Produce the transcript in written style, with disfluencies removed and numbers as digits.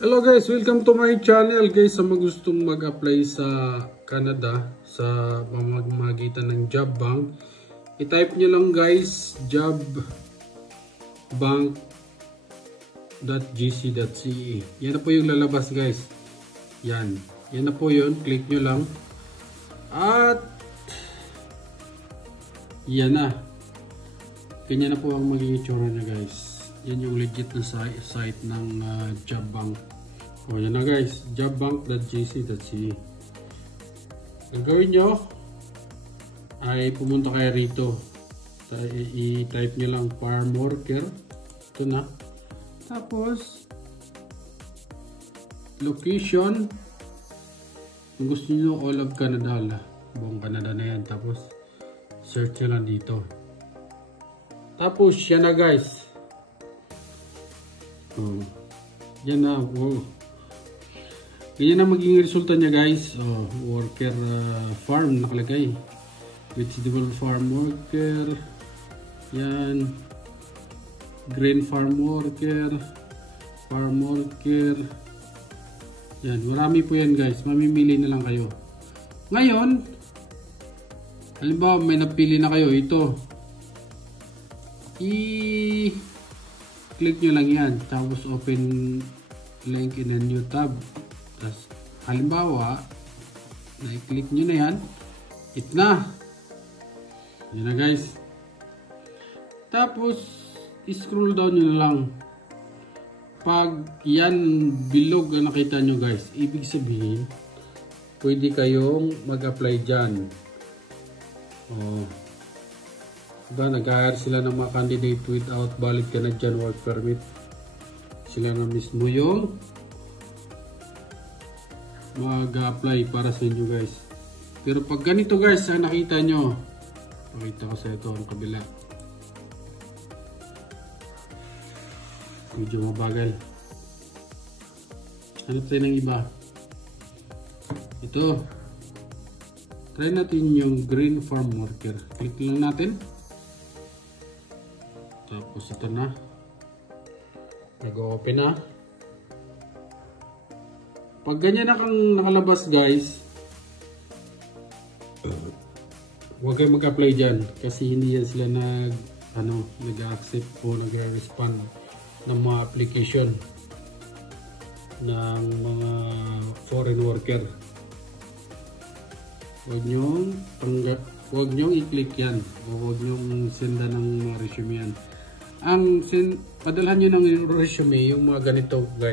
Hello guys, welcome to my channel guys. Sa mga gustong mag-apply sa Canada sa pamamagitan ng Job Bank, i-type nyo lang guys jobbank.gc.ce. Yan na po yung lalabas guys. Yan na po yun. Click nyo lang at yan na. Ganyan na po ang magiging itsura nya guys. Yan yung legit na site ng Job Bank. O yan na guys, jobbank.gc.ce. Ang gawin nyo ay pumunta kayo rito. I-type nyo lang farm worker. Ito na. Tapos location. Kung gusto nyo all of Canada, buong Canada na yan. Tapos search nyo lang dito. Tapos yan na guys. Yan na. Ganyan na magiging resulta niya guys. Worker farm nakalagay. Vegetable farm worker. Yan. Grain farm worker. Farm worker. Yan. Marami po yan guys. Mamimili na lang kayo. Ngayon, halimbawa may napili na kayo. Ito. Click nyo lang yan. Tapos open link in a new tab. Tapos halimbawa, na-click nyo na yan. It na. Yan na guys. Tapos, scroll down nyo na lang. Pag yan bilog ang nakita nyo guys, ibig sabihin, pwede kayong mag-apply dyan. Diba, nag-hire sila ng mga candidate without valid Canadian work permit. Sila na mismo yung mag-apply para sa inyo guys. Pero pag ganito guys, ang nakita nyo, pakita ko sa ito ang kabila. Medyo mabagal. Hanap tayo ng iba. Ito. Try natin yung green farm worker. Click lang natin. Tapos ito na. Nag-open na. Pag ganyan na kang nakalabas guys, huwag kayo mag-apply dyan. Kasi hindi yan sila nag-accept o nag-respond ng mga application ng mga foreign worker. Huwag nyong i-click yan. O huwag nyong senda ng mga resume yan. Padalhan nyo ng resume yung mga ganito guys.